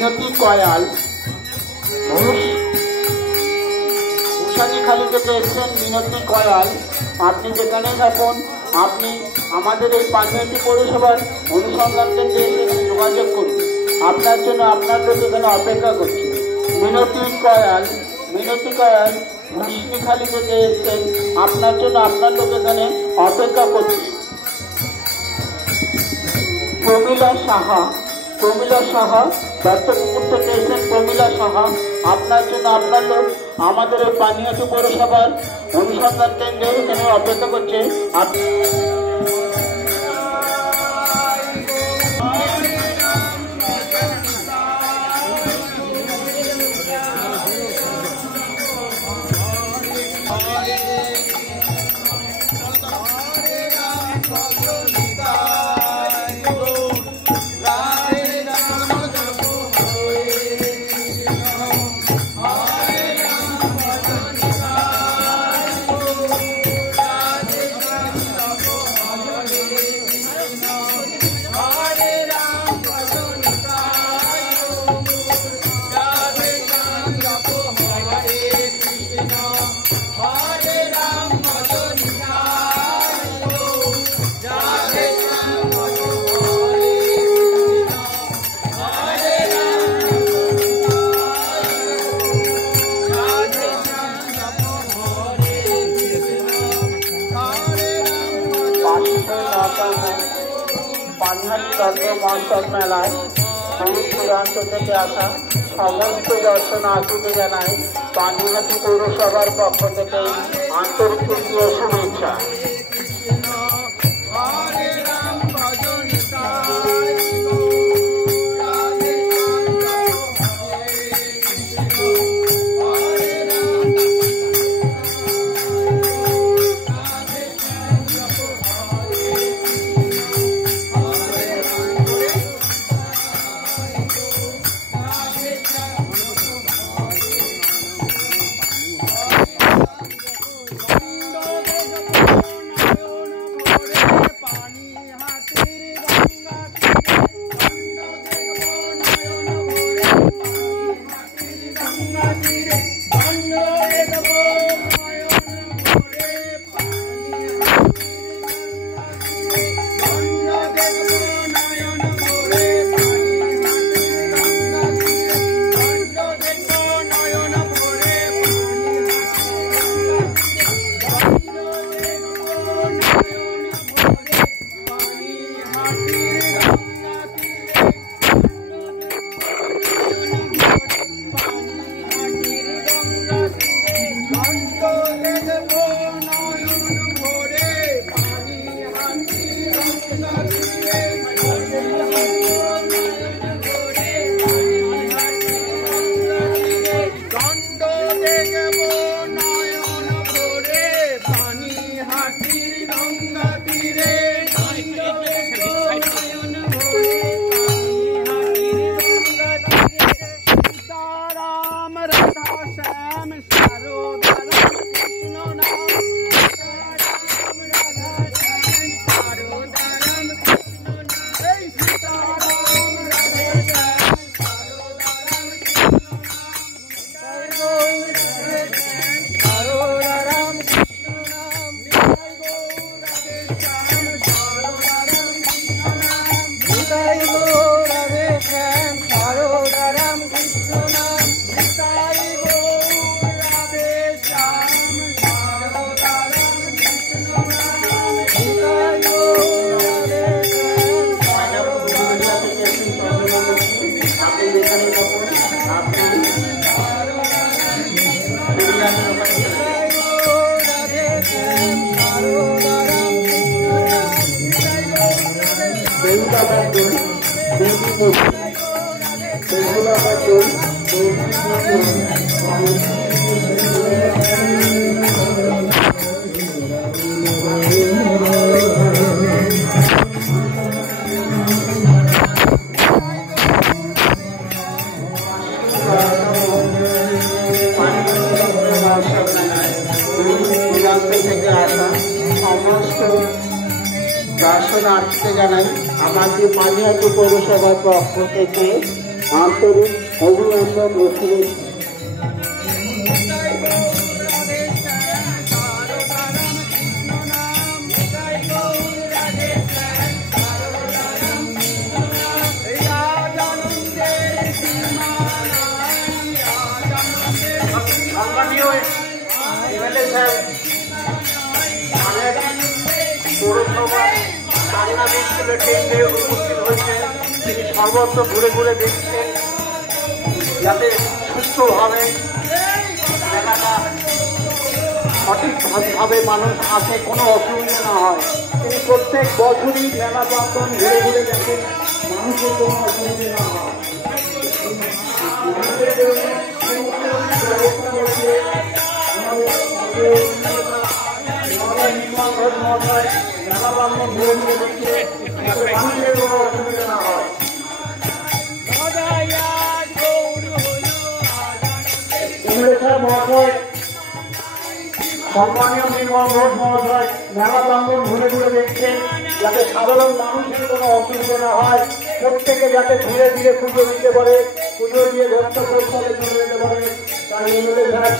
মিনতি কয়াল উষানীখালী থেকে এসছেন মিনতি কয়াল। আপনি যেখানে থাকুন আপনি আমাদের এই পানিহাটি পৌরসভার অনুসন্ধান কেন্দ্রে এসে যোগাযোগ করুন। আপনার জন্য আপনার লোক এখানে অপেক্ষা করছে। মিনতি কয়াল উষানীখালী থেকে এসছেন, আপনার জন্য আপনার লোক এখানে অপেক্ষা করছে। প্রমীলা সাহা দত্তপুকুর থেকে এসেছেন। প্রমীলা সাহা, আপনার জন্য আপনার লোক আমাদের এই পানিহাটি পৌরসভার অনুসন্ধান কেন্দ্রে এখানে অপেক্ষা করছে। পানিহাটি তন্ত্র মহোৎসব মেলায় দূর দূরান্ত থেকে আসা সমস্ত দর্শনার্থীদের জানাই পানিহাটি পৌরসভার পক্ষ থেকে আন্তরিক শুভেচ্ছা। দর্শনার্থীদের জানাই আমাদের পানিহাটি পৌরসভার পক্ষ থেকে আন্তরিক অভিনন্দন ও শুভেচ্ছা। সম্মানীয় এমএলএ সাহেব পৌরসভা বাংলাদেশ কেন্দ্রে উপস্থিত হয়েছে। তিনি সর্বত্র ঘুরে ঘুরে দেখছেন যাতে সুস্থভাবে মেলাটা সঠিকভাবে মানুষ আসে, কোনো অসুবিধা না হয়। তিনি প্রত্যেক বছরই মেলা প্রাঙ্গণ ঘুরে ঘুরে দেখেন মানুষের কোনো অসুবিধা না হয়। সম্মানীয় নির্মল ঘোষ মহাশয় মেলা প্রাঙ্গণ ঘুরে ঘুরে দেখছেন যাতে সাধারণ মানুষের কোনো অসুবিধা না হয়, প্রত্যেকে যাতে ধীরে ধীরে পুজো দিতে পারে, পুজো দিয়ে ধর্ম প্রস্তাবে চলে যেতে পারে, তাই এমএলএ সাহেব